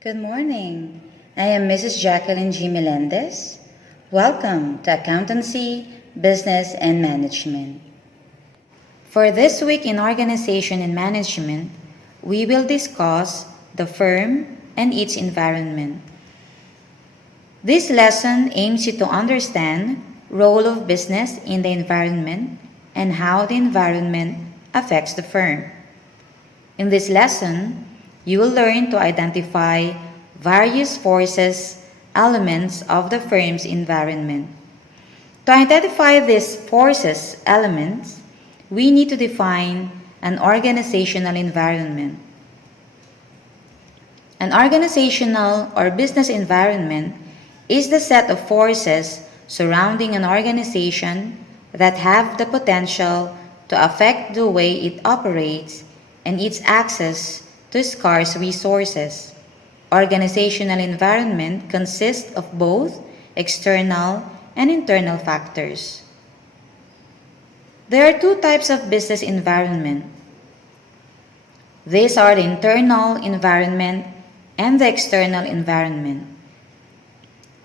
Good morning. I am Mrs. Jacqueline G. Melendez. Welcome to Accountancy, Business, and Management. For this week in Organization and Management, we will discuss the firm and its environment. This lesson aims you to understand role of business in the environment and how the environment affects the firm. In this lesson, you will learn to identify various forces, elements of the firm's environment. To identify these forces, elements, we need to define an organizational environment. An organizational or business environment is the set of forces surrounding an organization that have the potential to affect the way it operates and its access to scarce resources. Organizational environment consists of both external and internal factors. There are two types of business environment. These are the internal environment and the external environment.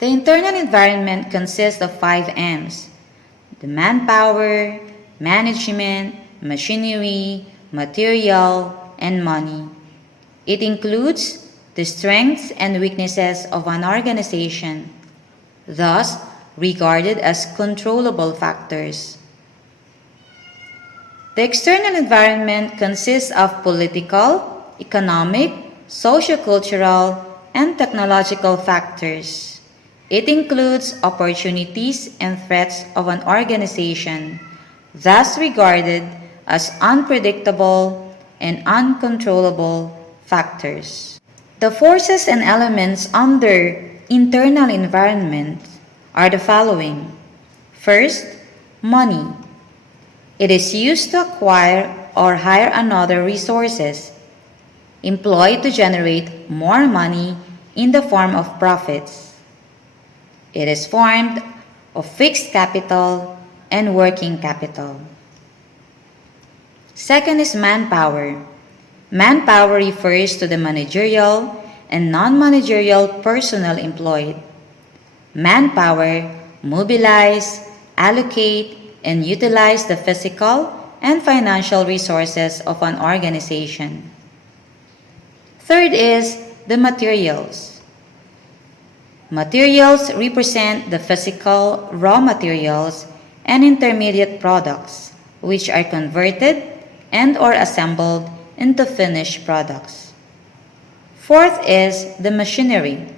The internal environment consists of 5 M's: the manpower, management, machinery, material, and money. It includes the strengths and weaknesses of an organization, thus regarded as controllable factors. The external environment consists of political, economic, sociocultural, and technological factors. It includes opportunities and threats of an organization, thus regarded as unpredictable and uncontrollable factors. The forces and elements under internal environment are the following. First, money. It is used to acquire or hire another resources, employed to generate more money in the form of profits. It is formed of fixed capital and working capital. Second is manpower. Manpower refers to the managerial and non-managerial personnel employed. Manpower mobilize, allocate, and utilize the physical and financial resources of an organization. Third is the materials. Materials represent the physical raw materials and intermediate products, which are converted and or assembled into finished products. Fourth is the machinery.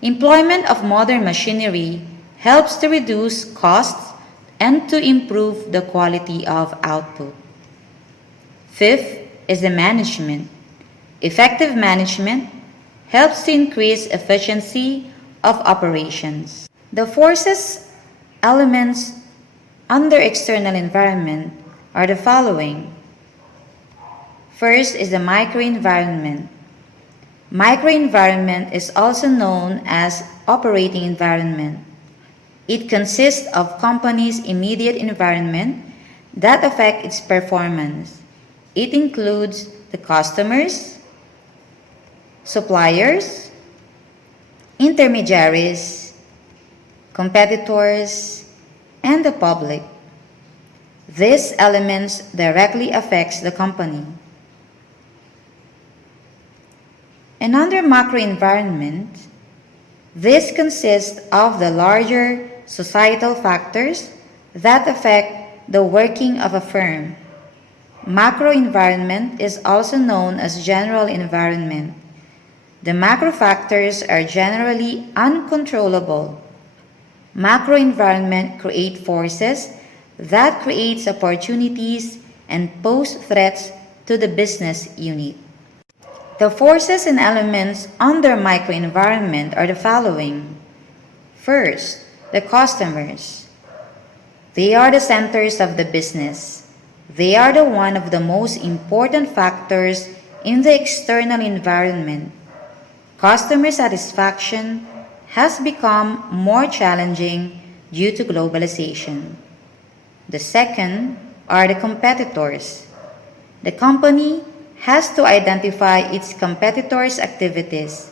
Employment of modern machinery helps to reduce costs and to improve the quality of output. Fifth is the management. Effective management helps to increase efficiency of operations. The forces, elements under external environment are the following. First is the microenvironment. Microenvironment is also known as operating environment. It consists of company's immediate environment that affect its performance. It includes the customers, suppliers, intermediaries, competitors, and the public. These elements directly affects the company. And under macro environment, this consists of the larger societal factors that affect the working of a firm. Macro environment is also known as general environment. The macro factors are generally uncontrollable. Macro environment create forces that creates opportunities and pose threats to the business unit. The forces and elements under microenvironment are the following. First, the customers. They are the centers of the business. They are the one of the most important factors in the external environment. Customer satisfaction has become more challenging due to globalization. The second are the competitors. The company has to identify its competitors' activities.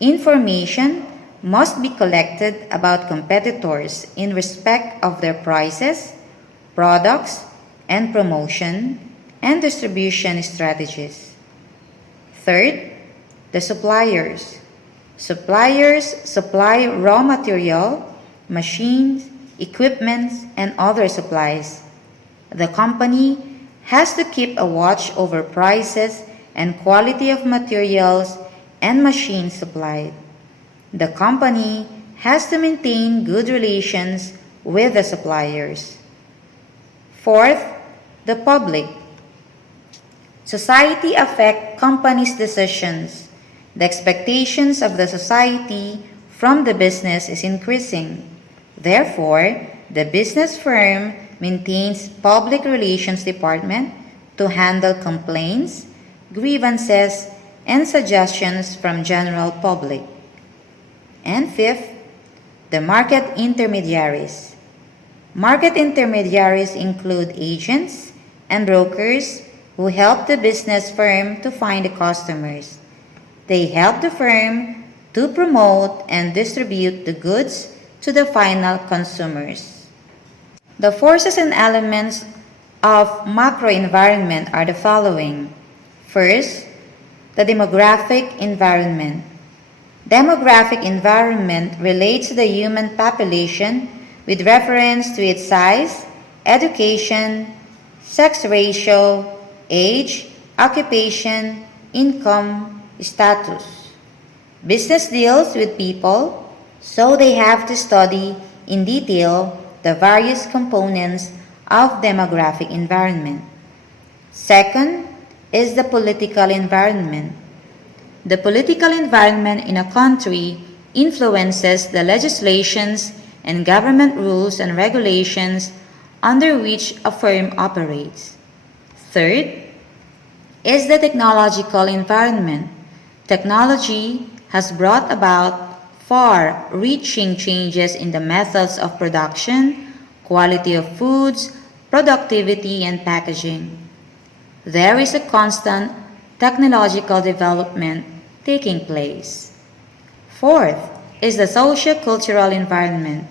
Information must be collected about competitors in respect of their prices, products, and promotion and distribution strategies. Third, the suppliers. Suppliers supply raw material, machines, equipment, and other supplies. The company has to keep a watch over prices and quality of materials and machines supplied. The company has to maintain good relations with the suppliers. Fourth, the public. Society affects companies' decisions. The expectations of the society from the business is increasing. Therefore, the business firm maintains public relations department to handle complaints, grievances, and suggestions from general public. And fifth, the market intermediaries. Market intermediaries include agents and brokers who help the business firm to find the customers. They help the firm to promote and distribute the goods to the final consumers. The forces and elements of macro environment are the following. First, the demographic environment. Demographic environment relates to the human population with reference to its size, education, sex ratio, age, occupation, income, status. Business deals with people, so they have to study in detail the various components of demographic environment. Second is the political environment. The political environment in a country influences the legislations and government rules and regulations under which a firm operates. Third is the technological environment. Technology has brought about far-reaching changes in the methods of production, quality of foods, productivity, and packaging. There is a constant technological development taking place. Fourth is the socio-cultural environment.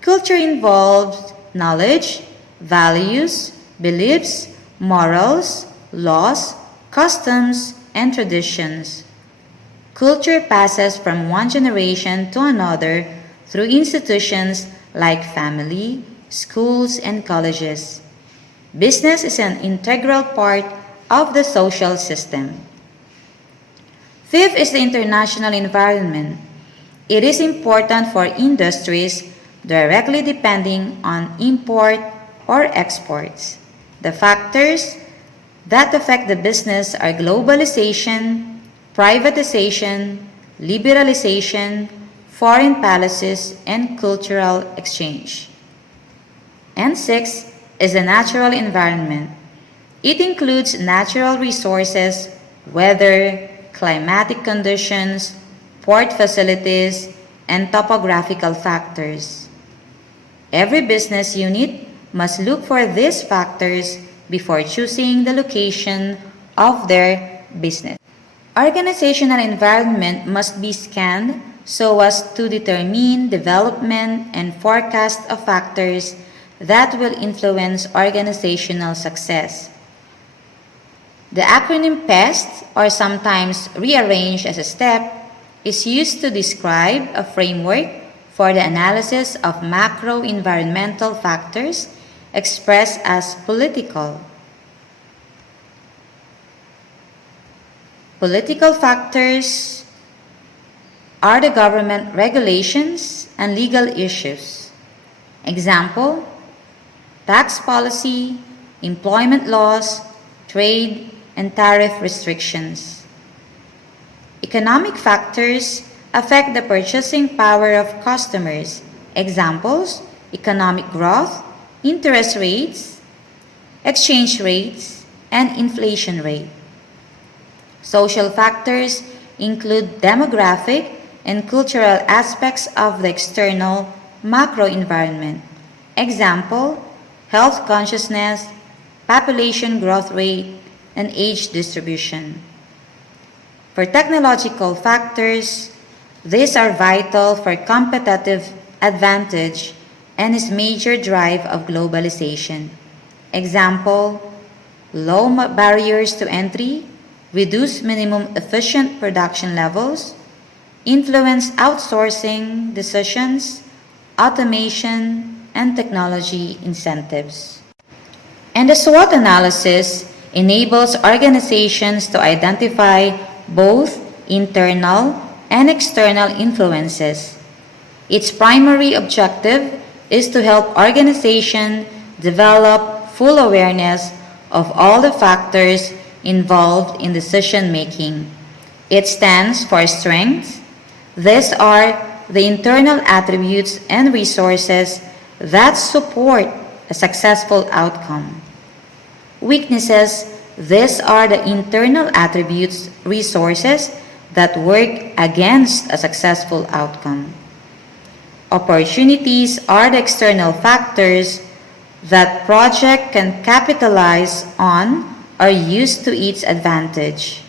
Culture involves knowledge, values, beliefs, morals, laws, customs, and traditions. Culture passes from one generation to another through institutions like family, schools, and colleges. Business is an integral part of the social system. Fifth is the international environment. It is important for industries directly depending on import or exports. The factors that affect the business are globalization, privatization, liberalization, foreign policies, and cultural exchange. And sixth is the natural environment. It includes natural resources, weather, climatic conditions, port facilities, and topographical factors. Every business unit must look for these factors before choosing the location of their business. Organizational environment must be scanned so as to determine development and forecast of factors that will influence organizational success. The acronym PEST, or sometimes rearranged as a step, is used to describe a framework for the analysis of macro environmental factors expressed as political. Political factors are the government regulations and legal issues. Example, tax policy, employment laws, trade, and tariff restrictions. Economic factors affect the purchasing power of customers. Examples, economic growth, interest rates, exchange rates, and inflation rate. Social factors include demographic and cultural aspects of the external macro environment. Example, health consciousness, population growth rate, and age distribution. For technological factors, these are vital for competitive advantage and is major drive of globalization. Example, low barriers to entry, reduce minimum efficient production levels, influence outsourcing decisions, automation, and technology incentives. And the SWOT analysis enables organizations to identify both internal and external influences. Its primary objective is to help organizations develop full awareness of all the factors involved in decision making. It stands for strengths. These are the internal attributes and resources that support a successful outcome. Weaknesses. These are the internal attributes, resources that work against a successful outcome. Opportunities are the external factors that project can capitalize on or use to its advantage.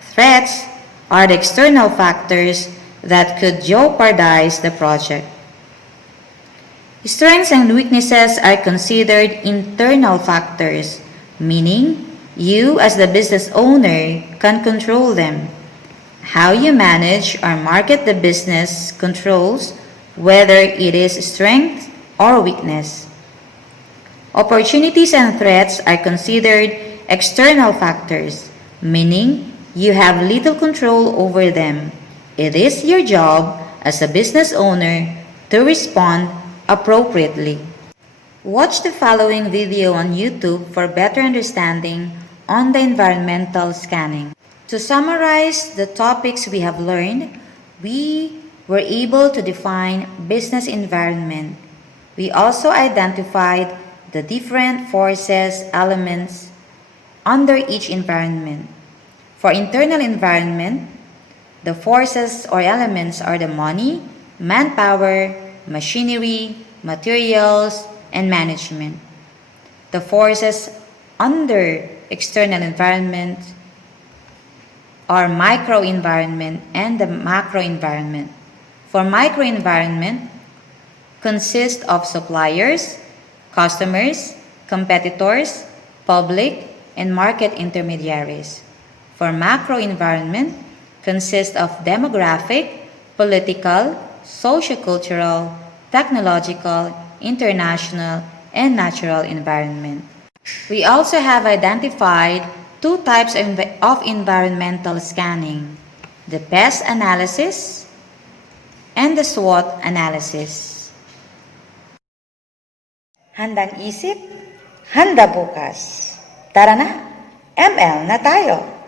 Threats are the external factors that could jeopardize the project. Strengths and weaknesses are considered internal factors, meaning you as the business owner can control them. How you manage or market the business controls whether it is strength or weakness. Opportunities and threats are considered external factors, meaning you have little control over them. It is your job as a business owner to respond appropriately. Watch the following video on YouTube for better understanding on the environmental scanning. To summarize the topics we have learned, we were able to define business environment. We also identified the different forces, elements under each environment. For internal environment, the forces or elements are the money, manpower, machinery, materials, and management. The forces under external environment are microenvironment and the macroenvironment. For microenvironment, consists of suppliers, customers, competitors, public, and market intermediaries. For macroenvironment, consists of demographic, political, sociocultural, technological, international, and natural environment. We also have identified two types of environmental scanning, the PES analysis and the SWOT analysis. Handang isip, handa bukas. Tara na, ML na tayo!